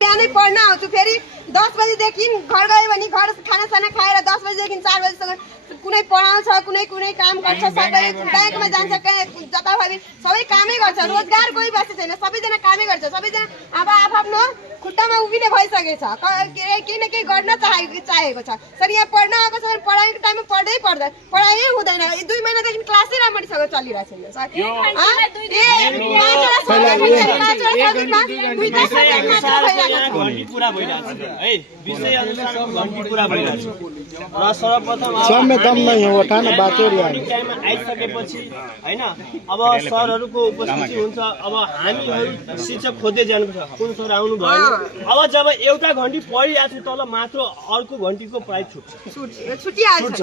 बिहानै पढ्न आउँछु फेरि 10 बजेदेखि घर गयो भने घर खानासाना खाएर 10 बजेदेखि 4 बजेसम्म कुनै पढाउँछ कुनै काम गर्छ सबै ब्याङ्कमा जान्छ जताभावी सबै कामै गर्छ रोजगार कोही बसेको छैन सबैजना कामै गर्छ सबैजना अब आफ्नो खुट्टामा उभिने भइसकेछ केही न केही गर्न चाहेको छ सर यहाँ पढ्न आएको छ पढाइको टाइममा पढ्दैन पढाइ हुँदैन 2 महिनादेखि क्लासै राम्रोसँग चलिरहेको छैन सर पूरा भइरहेछ है विषय अनुसार घण्टी पूरा भइरहेछ र सर्वप्रथम समय कम नै हो ठान बाटो टाइममा आइसकेपछि हैन अब सरहरुको उपस्थिति हुन्छ अब हामीहरु शिक्षक खोज्दै जानुपर्छ कुन सर आउनु भएन अब जब एउटा घण्टी पढिरहेछु तल मात्र अर्को घण्टीको प्राइस छुट्छ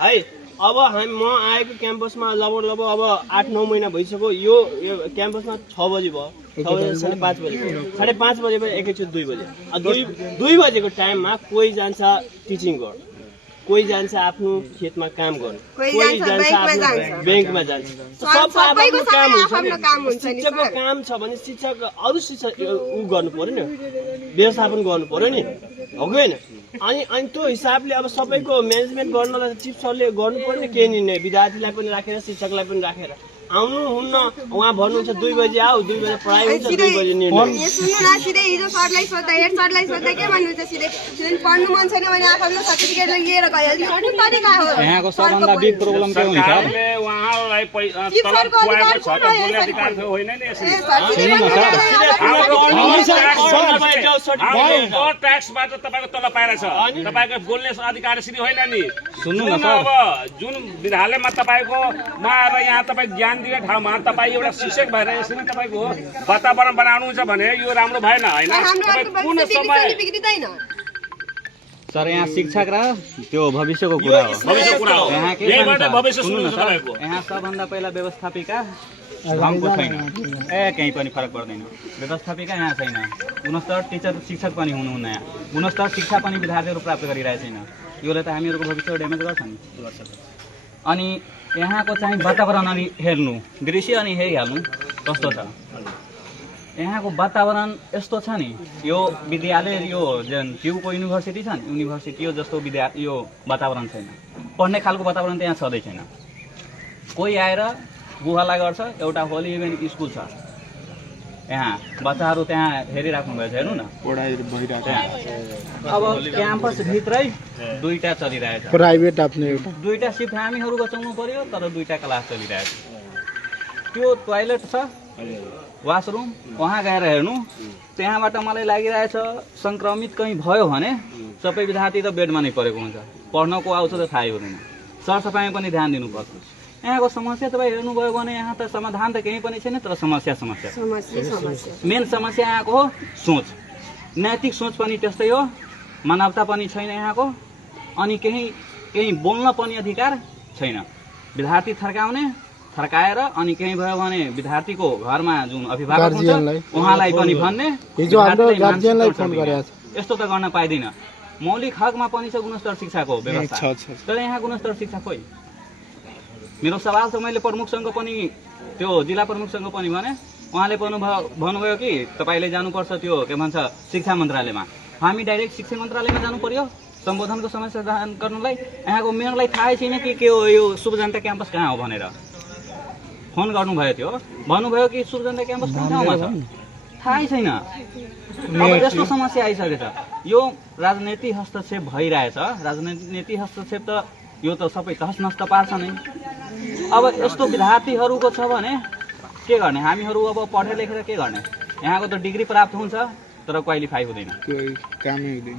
है अब म आएको क्याम्पसमा लगभग अब 8-9 महिना भइसक्यो यो क्याम्पसमा 6 बजे भयो 6 बजे 5:30 बजे 5:30 बजे एकैचोटि 2 बजे 2 बजेको टाइममा कोही जान्छ टिचिङ गर्न कोही जान्छ आफ्नो खेतमा काम गर्न कोही जान्छ आफ्नो ब्याङ्कमा जान्छ सबैको काम हुन्छ शिक्षकको काम छ भने शिक्षक अरु शिक्षक उ गर्नु पर्यो नि व्यवस्थापन गर्नु पर्यो नि हो कि हैन अनि त्यो हिसाबले अब सबैको म्यानेजमेन्ट गर्नलाई चिफ सरले गर्नु पर्यो नि के निर्णय विद्यार्थीलाई पनि राखेर शिक्षकलाई पनि राखेर आउनु हुन्न उहाँ भन्नुहुन्छ 2 बजे आऊ 2 बजे पढाइ हुन्छ 2 बजे निर्णय सुन्नु न सिधै हिजो सरलाई सोध्दा हेड सरलाई सोध्दा के भन्नुहुन्छ सिधै पढ्नु मन छैन भने आफ्नो सर्टिफिकेट लिएर गइहाल्यो कुन तरिका हो यहाँको सबभन्दा बिग प्रब्लम के हुन्छ उहाँलाई तलब खुवाएको छ त बोल्ने अधिकार होइन नि यसले ट्याक्सबाट तपाईको तलब पाएर छ तपाईको बोल्ने अधिकार सिधै होइन नि सुन्नु न अब जुन विद्यालयमा तपाईको म आएर यहाँ तपाई ज्ञान दिने ठाउँमा तपाई एउटा शिक्षक भएर यसरी तपाईको वातावरण बनाउनुहुन्छ भने यो राम्रो भएन हैन तपाई पूर्ण समय सर यहाँ शिक्षक र त्यो भविष्यको कुरा हो यहाँ के भविष्य सुन्नु तपाईको यहाँ सबभन्दा पहिला व्यवस्थापिका ढङ्गको छैन केही पनि फरक पर्दैन व्यवस्थापिका यहाँ छैन गुणस्तर टिचर शिक्षक पनि हुनुहुन्न यहाँ गुणस्तर शिक्षा पनि विद्यार्थीहरू प्राप्त गरिरहेको छैन योले त हामीहरूको भविष्य ड्यामेज गर्छ नि अनि यहाँको चाहिँ वातावरण अनि हेर्नु दृश्य अनि हेरिहाल्नु कस्तो छ यहाँको वातावरण यस्तो छ नि यो विद्यालय यो जुन ट्युको युनिभर्सिटी छ नि युनिभर्सिटी जस्तो यो वातावरण छैन पढ्ने खालको वातावरण त्यहाँ छँदै छैन कोही आएर गुहल्ला गर्छ एउटा होली इभेन्ट स्कुल छ यहाँ बच्चाहरू त्यहाँ हेरिराख्नु भएछ हेर्नु न अब क्याम्पस भित्रै 2टा चलिरहेछ प्राइभेट आफ्नो 2टा सिफ्ट हामीहरू बचाउनु पर्यो तर 2टा क्लास चलिरहेछ त्यो टोयलेट छ वाशरूम वहाँ गएर हेर्नु त्यहाँबाट मलाई लागिरहेछ संक्रमित कहीँ भयो भने सबै विद्यार्थी त बेडमा नै परेको हुन्छ पढ्नको आउँछ त थाहै हुँदैन सरसफाइमा पनि ध्यान दिनुपर्छ यहाँको समस्या तपाईँ हेर्नुभयो भने यहाँ त समाधान त केही पनि छैन तर समस्या मेन समस्या यहाँको हो सोच नैतिक सोच पनि त्यस्तै हो मानवता पनि छैन यहाँको अनि केही बोल्न पनि अधिकार छैन विद्यार्थी थर्काएर अनि केही भयो भने विद्यार्थीको घरमा जुन अभिभावक हुन्छ उहाँलाई पनि भन्ने यस्तो त गर्न पाइँदैन मौलिक हकमा पनि छ गुणस्तर शिक्षाको व्यवस्था तर यहाँ गुणस्तर शिक्षा खोइ मेरो सवाल छ मैले प्रमुखसँग पनि त्यो जिल्ला प्रमुखसँग पनि भने उहाँले भन्नुभयो कि तपाईले जानुपर्छ त्यो के भन्छ शिक्षा मन्त्रालयमा हामी डाइरेक्ट शिक्षा मन्त्रालयमा जानु पर्यो सम्बोधनको समस्या समाधान गर्नलाई यहाँको मेयरलाई थाहै छैन कि के हो यो शुभ जनता क्याम्पस कहाँ हो भनेर फोन गर्नुभयो थियो भन्नुभयो कि शुभ जनता क्याम्पस कुन ठाउँमा छ थाहै छैन अब यस्तो समस्या आइसकेछ यो राजनीति हस्तक्षेप भइरहेछ राजनीति हस्तक्षेप त यो त सबै तहस नष्ट पार्छ नै अब यस्तो विद्यार्थीहरूको छ भने के गर्ने हामीहरू अब पढेर लेखेर के गर्ने यहाँको त डिग्री प्राप्त हुन्छ तर क्वालिफाई हुँदैन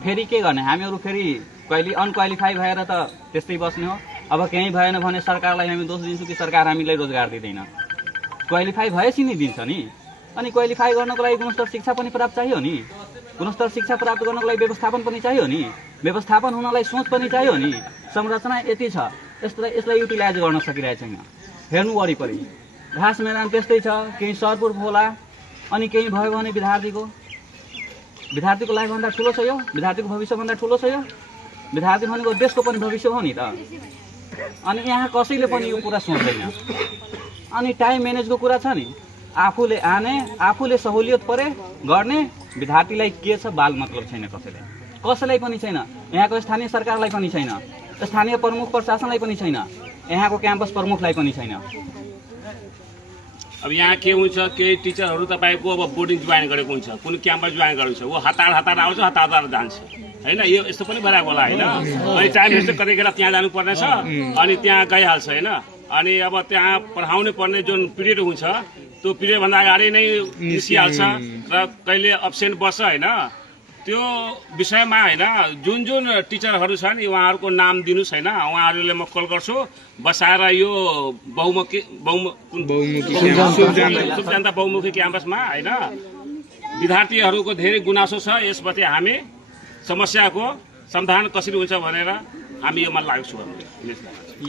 फेरि के गर्ने हामीहरू फेरि अनक्वालिफाई भएर त त्यस्तै बस्ने हो अब केही भएन भने सरकारलाई हामी दोष दिन्छौँ कि सरकार हामीलाई रोजगार दिँदैन क्वालिफाई भएपछि नि दिन्छ नि अनि क्वालिफाई गर्नको लागि गुणस्तर शिक्षा पनि प्राप्त चाहियो नि गुणस्तर शिक्षा प्राप्त गर्नको लागि व्यवस्थापन पनि चाहियो नि व्यवस्थापन हुनलाई सोच पनि चाहियो नि संरचना यति छ यसलाई युटिलाइज गर्न सकिरहेको छैन हेर्नु वरिपरि घाँस मैदान त्यस्तै छ केही सरपुर होला अनि केही भयो भने विद्यार्थीको लाइफभन्दा ठुलो छ यो विद्यार्थीको भविष्यभन्दा ठुलो छ यो विद्यार्थी भनेको देशको पनि भविष्य हो नि त अनि यहाँ कसैले पनि यो कुरा सोच्दैन अनि टाइम म्यानेजको कुरा छ नि आफूले आने आफूले सहुलियत परे गर्ने विद्यार्थीलाई के छ बाल मतलब छैन कसैलाई पनि छैन यहाँको स्थानीय सरकारलाई पनि छैन स्थानीय प्रमुख प्रशासनलाई पनि छैन यहाँको क्याम्पस प्रमुखलाई पनि छैन अब यहाँ के हुन्छ केही टिचरहरू तपाईँको अब बोर्डिङ जोइन गरेको हुन्छ कुन क्याम्पस जोइन गरेको छ ऊ हतार आउँछ हतार जान्छ होइन यो यस्तो पनि भइरहेको होला होइन अनि टाइम यस्तो कतै बेला त्यहाँ जानुपर्ने छ अनि त्यहाँ गइहाल्छ होइन अनि अब त्यहाँ पढाउनु पर्ने जुन पिरियड हुन्छ त्यो पिरियडभन्दा अगाडि नै निस्किहाल्छ र कहिले अब्सेन्ट बस्छ होइन त्यो विषयमा होइन जुन टिचरहरू छन् उहाँहरूको नाम दिनुहोस् होइन उहाँहरूले म कल गर्छु बसाएर यो जनता बहुमुखी क्याम्पसमा होइन विद्यार्थीहरूको धेरै गुनासो छ यसपछि हामी समस्याको समाधान कसरी हुन्छ भनेर हामी योमा लागेको छौँ।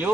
यो